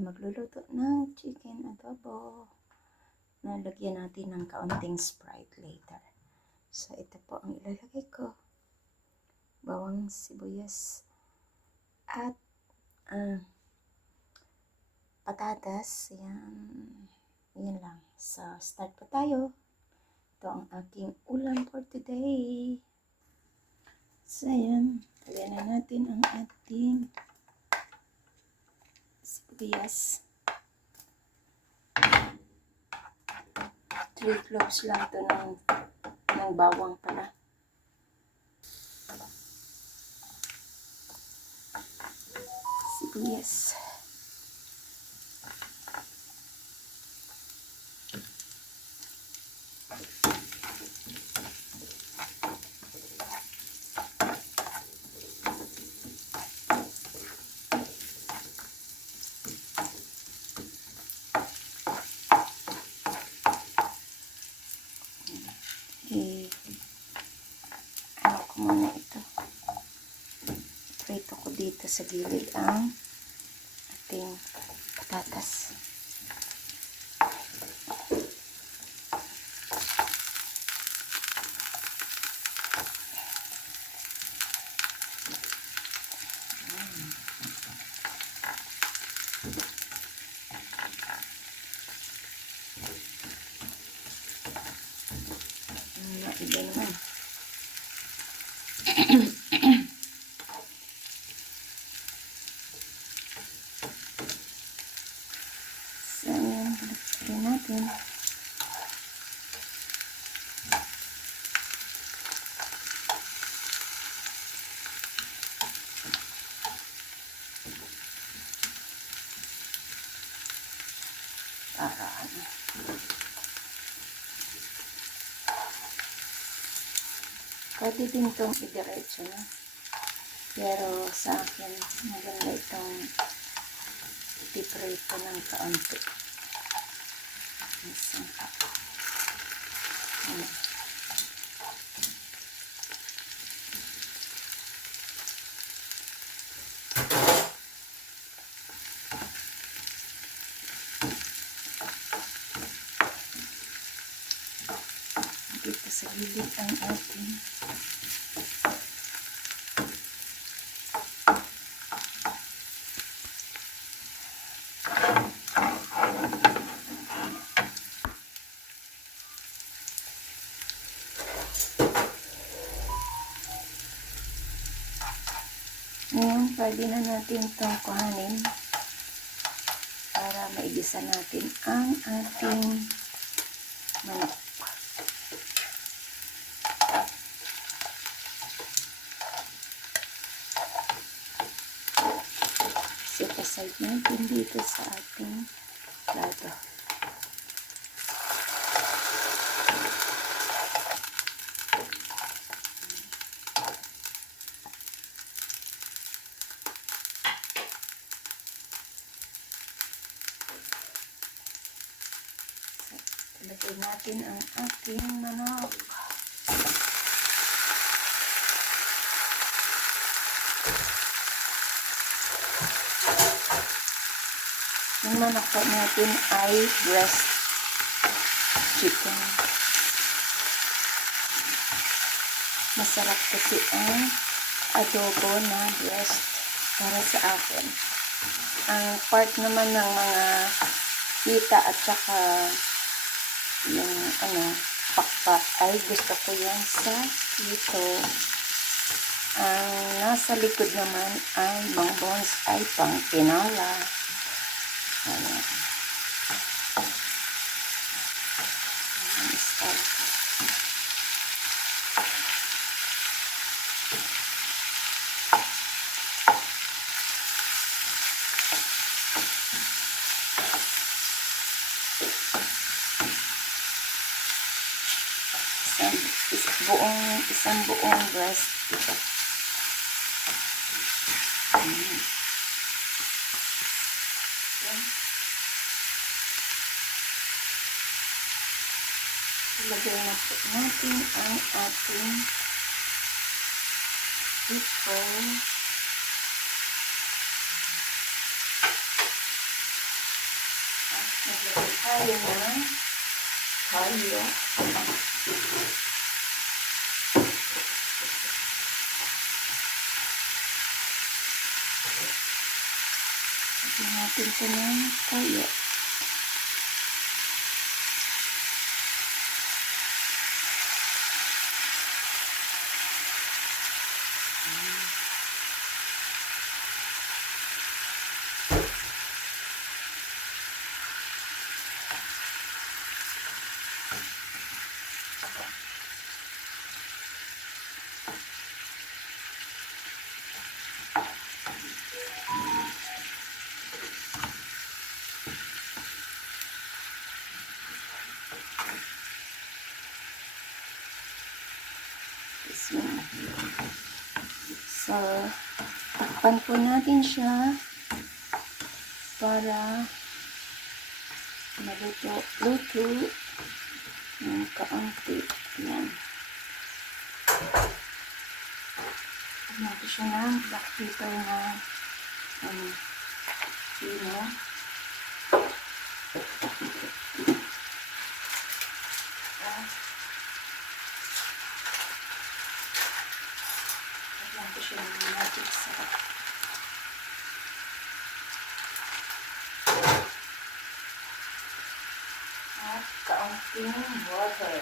magluluto ng chicken adobo. Nalagyan natin ng kaunting Sprite later. So, ito po ang ilalagay ko. Bawang sibuyas at patatas. Yan lang. So, start po tayo. Ito ang aking ulam for today. So, yan. Lagyan na natin ang ating sibuyas. 3 cloves lang ito ng bawang pala. Sibuyas. Ano ko muna ito. Prito ko dito sa gilid ang ating patatas. Iba naman. So, yan. Lagyan natin. Para ano. Pwede din itong idiretso na. Pero sa akin, maganda itong ipiprito ng kaunti. Dito sa gilid ang ating ngayon, pwede na natin itong kuhanin para maigisa natin ang ating manok. Set aside natin dito sa ating plato. Ilagay natin ang ating manok. Yung manok natin ay breast chicken. Masarap kasi ang adobo na breast para sa akin. Ang part naman ng mga pita at saka yung pakpak ay gusto ko yan sa ito. Ang nasa likod naman ay bongbons ay pang tinola. Ayan. Isang buong breast ito. Ilagay na po natin ang ating ito. Maglagay tayo ng toyo. Lagyan natin ito ng toyo. So, takpan po natin siya para maluto ng kaunti. Yan. Lagyan ko siya ng black pepper na pino. Lagyan ko siya ng magic sarap. At kaunting water.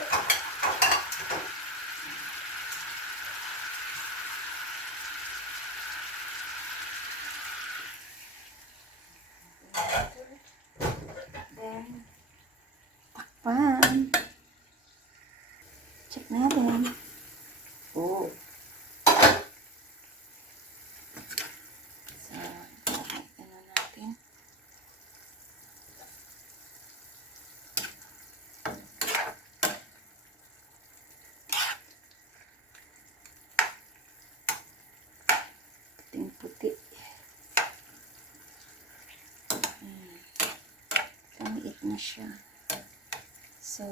Then, takpan. Check natin. Oh. So, ito na natin. Puting-puti. Kamiit na siya. So,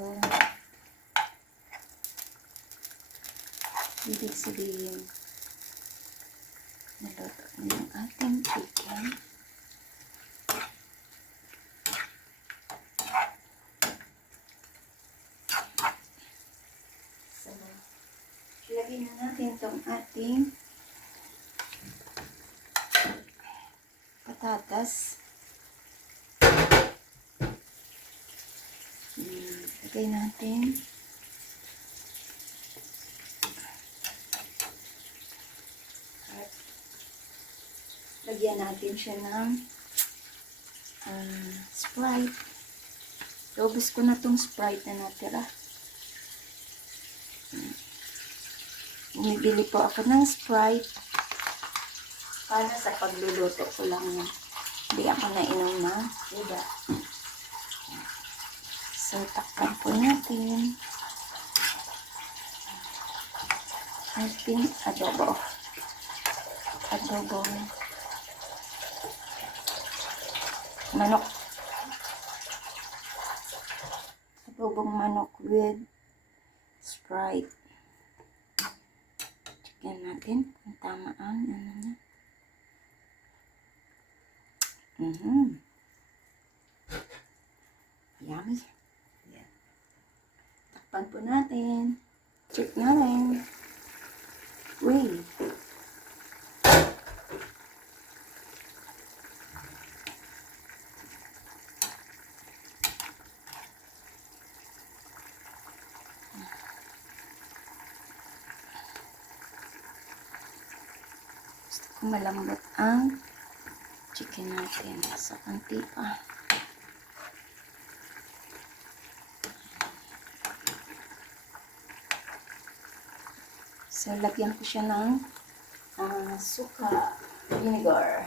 ibig sabihin, naluto na yung ating chicken. So, ilagay na natin itong ating patatas. Ilagay natin. At lagyan natin siya ng Sprite. Ubus ko na itong Sprite na natira. Bumibili po ako ng Sprite para sa pagluluto ko lang yan. Hindi ako nainom ng soda. So, takpan po natin ating adobo. Adobong manok. Adobong manok with Sprite. Checken natin kung tama ang ano niya. Yummy. Yan. Takpan po natin. Check natin. Uy. Gusto ko malambot ang chicken natin. So, konti pa. So, lagyan ko siya ng suka, vinegar.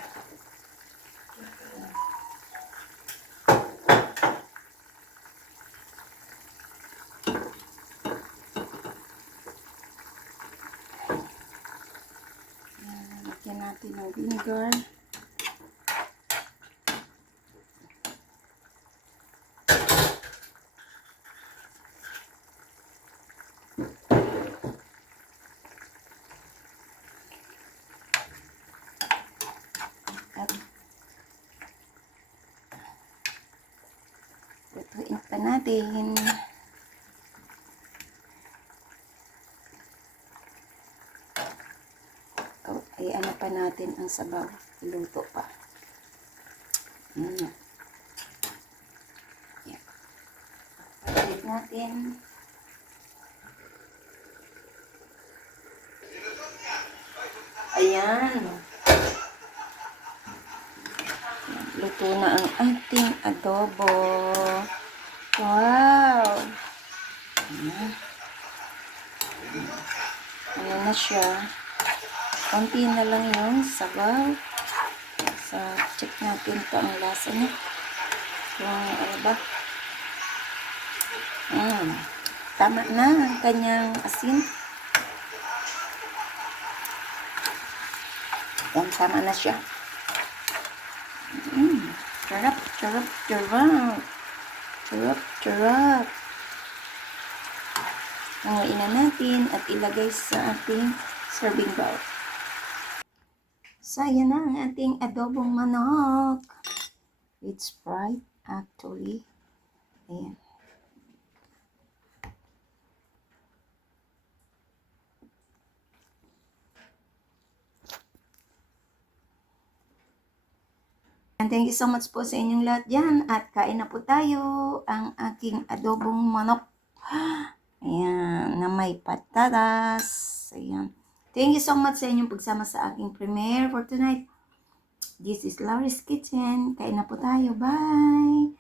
Lagyan natin ng vinegar. Lutuin pa natin. Ay ano pa natin ang sabaw. Iluto pa. Yan. Palit natin. Ayan. Luto na ang ating adobo. Wow! Ayan. Ano na siya. Konti na lang yung sabaw. Check natin ito ang lasa niya. Yung ano ba? Tama na ang kanyang asin. Yan, tama na siya. Charap, charap, charap. Charap, charap. Nanguin na natin at ilagay sa ating serving bowl. So, yan na ang ating adobong manok. It's fried, actually. Ayan. And thank you so much po sa inyong lahat dyan. At kain na po tayo ang aking adobong manok. Ayan, na may patatas. Ayan. Thank you so much sa inyong pagsama sa aking premiere for tonight. This is Laurie's Kitchen. Kain na po tayo. Bye!